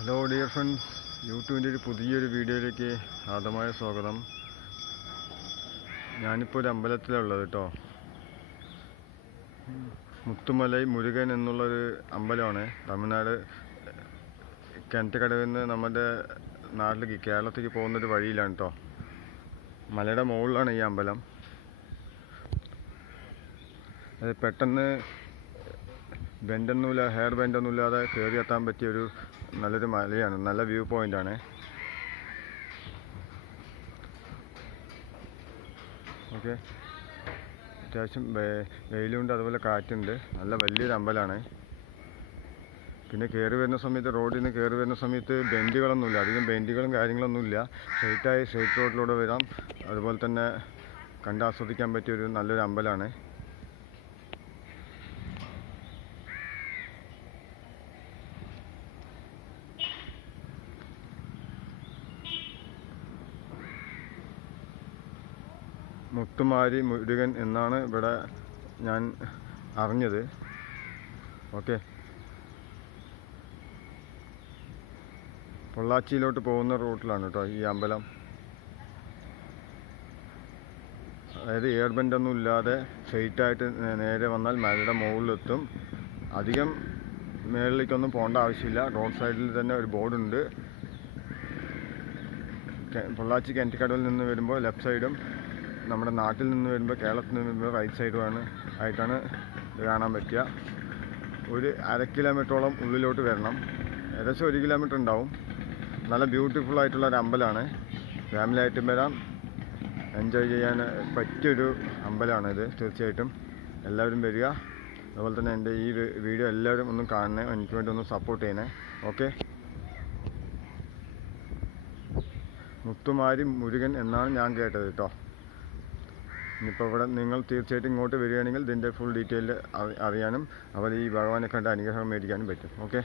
Hello dear friends, യൂട്യൂബിൻ്റെ ഒരു പുതിയൊരു വീഡിയോയിലേക്ക് ആദ്യമായ സ്വാഗതം. ഞാനിപ്പോൾ ഒരു അമ്പലത്തിലുള്ളത് കേട്ടോ. മുത്തുമലൈ മുരുകൻ എന്നുള്ളൊരു അമ്പലമാണ്. തമിഴ്നാട് കിണറ്റുകടവിൽ നിന്ന് നമ്മുടെ നാട്ടിലേക്ക് കേരളത്തിലേക്ക് പോകുന്നൊരു വഴിയിലാണ് കേട്ടോ. മലയുടെ മുകളിലാണ് ഈ അമ്പലം. അത് പെട്ടെന്ന് ഹെയർ ബെൻഡൊന്നുമില്ലാതെ കയറി എത്താൻ പറ്റിയൊരു നല്ലൊരു മലയാണ്. നല്ല വ്യൂ പോയിൻ്റാണ്. ഓക്കെ, അത്യാവശ്യം വെയിലുണ്ട്, അതുപോലെ കാറ്റുണ്ട്. നല്ല വലിയൊരു അമ്പലമാണ്. പിന്നെ കയറി വരുന്ന സമയത്ത്, റോഡിൽ നിന്ന് കയറി വരുന്ന സമയത്ത് ബെൻഡുകളൊന്നുമില്ല, അധികം ബെൻഡുകളും കാര്യങ്ങളൊന്നുമില്ല. സ്ട്രെയിറ്റ് റോഡിലൂടെ വരാം. അതുപോലെ തന്നെ കണ്ടാസ്വദിക്കാൻ പറ്റിയൊരു നല്ലൊരു അമ്പലമാണ്. മുത്തുമാരി മുരുകൻ എന്നാണ് ഇവിടെ ഞാൻ അറിഞ്ഞത്. ഓക്കെ, പൊള്ളാച്ചിയിലോട്ട് പോകുന്ന റൂട്ടിലാണ് കേട്ടോ ഈ അമ്പലം. അതായത് എയർ ബെൻഡൊന്നും ഇല്ലാതെ സ്ട്രെയിറ്റായിട്ട് നേരെ വന്നാൽ മലയുടെ മുകളിലെത്തും. അധികം മുകളിലേക്കൊന്നും പോകേണ്ട ആവശ്യമില്ല. റോഡ് സൈഡിൽ തന്നെ ഒരു ബോർഡുണ്ട്. പൊള്ളാച്ചി കിണറ്റുകടവിൽ നിന്ന് വരുമ്പോൾ ലെഫ്റ്റ് സൈഡും, നമ്മുടെ നാട്ടിൽ നിന്ന് വരുമ്പോൾ, കേരളത്തിൽ നിന്ന് വരുമ്പോൾ റൈറ്റ് സൈഡുമാണ് ആയിട്ടാണ് ഇത് കാണാൻ പറ്റുക. ഒരു 1/2 കിലോമീറ്ററോളം ഉള്ളിലോട്ട് വരണം. ഏകദേശം 1 കിലോമീറ്റർ ഉണ്ടാവും. നല്ല ബ്യൂട്ടിഫുൾ ആയിട്ടുള്ള ഒരു അമ്പലമാണ്. ഫാമിലി ആയിട്ടും വരാം, എൻജോയ് ചെയ്യാൻ പറ്റിയൊരു അമ്പലമാണ് ഇത്. തീർച്ചയായിട്ടും എല്ലാവരും വരിക. അതുപോലെ തന്നെ എൻ്റെ ഈ വീഡിയോ എല്ലാവരും ഒന്നും കാണണേ, എനിക്ക് വേണ്ടി ഒന്ന് സപ്പോർട്ട് ചെയ്യണേ. ഓക്കെ, മുത്തുമാരി മുരുകൻ എന്നാണ് ഞാൻ കേട്ടത് കേട്ടോ. ഇനിയിപ്പോൾ ഇവിടെ നിങ്ങൾ തീർച്ചയായിട്ടും ഇങ്ങോട്ട് വരികയാണെങ്കിൽ ഇതിൻ്റെ ഫുൾ ഡീറ്റെയിൽ അറിയാനും അതുപോലെ ഈ ഭഗവാനെ കണ്ട അനുഗ്രഹം മേടിക്കാനും പറ്റും. ഓക്കെ.